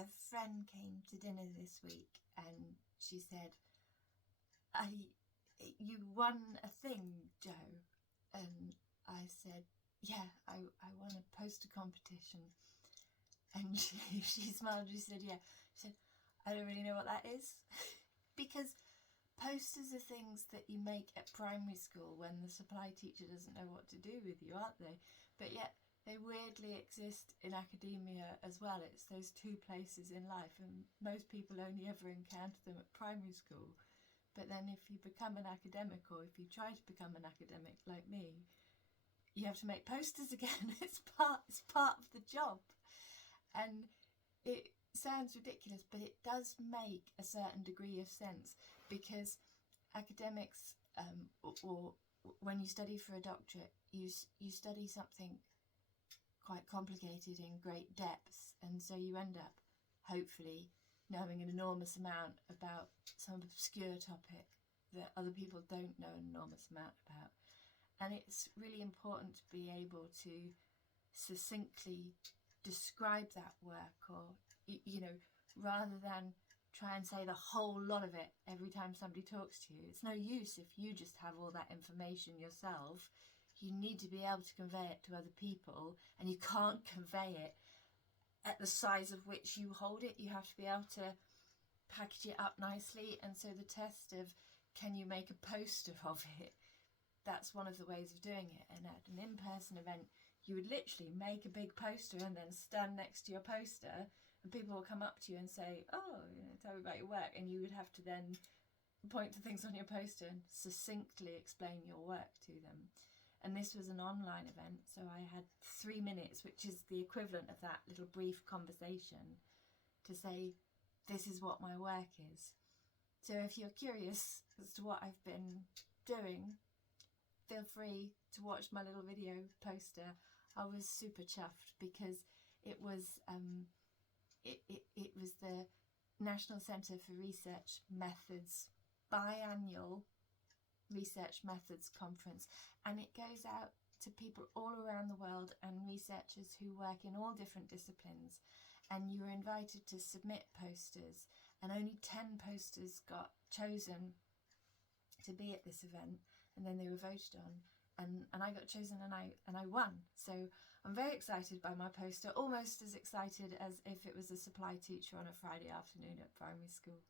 A friend came to dinner this week and she said, you won a thing, Jo. And I said, yeah, I won a poster competition. And she smiled and she said, yeah. She said, I don't really know what that is. Because posters are things that you make at primary school when the supply teacher doesn't know what to do with you, aren't they? But yet they weirdly exist in academia as well. It's those two places in life, and most people only ever encounter them at primary school. But then if you become an academic, or if you try to become an academic like me, you have to make posters again. It's part of the job. And it sounds ridiculous, but it does make a certain degree of sense, because academics, or when you study for a doctorate, you study something quite complicated in great depths, and so you end up hopefully knowing an enormous amount about some obscure topic that other people don't know an enormous amount about. And it's really important to be able to succinctly describe that work, or rather than try and say the whole lot of it every time somebody talks to you. It's no use if you just have all that information yourself. You need to be able to convey it to other people, and you can't convey it at the size of which you hold it. You have to be able to package it up nicely. And so the test of can you make a poster of it, that's one of the ways of doing it. And at an in-person event, you would literally make a big poster and then stand next to your poster, and people will come up to you and say, oh, tell me about your work. And you would have to then point to things on your poster and succinctly explain your work to them. And this was an online event, so I had 3 minutes, which is the equivalent of that little brief conversation, to say, this is what my work is. So if you're curious as to what I've been doing, feel free to watch my little video poster. I was super chuffed because it was it was the National Centre for Research Methods biannual Research Methods Conference, and it goes out to people all around the world and researchers who work in all different disciplines. And you were invited to submit posters, and only 10 posters got chosen to be at this event, and then they were voted on, and I got chosen, and I won. So I'm very excited by my poster, almost as excited as if it was a supply teacher on a Friday afternoon at primary school.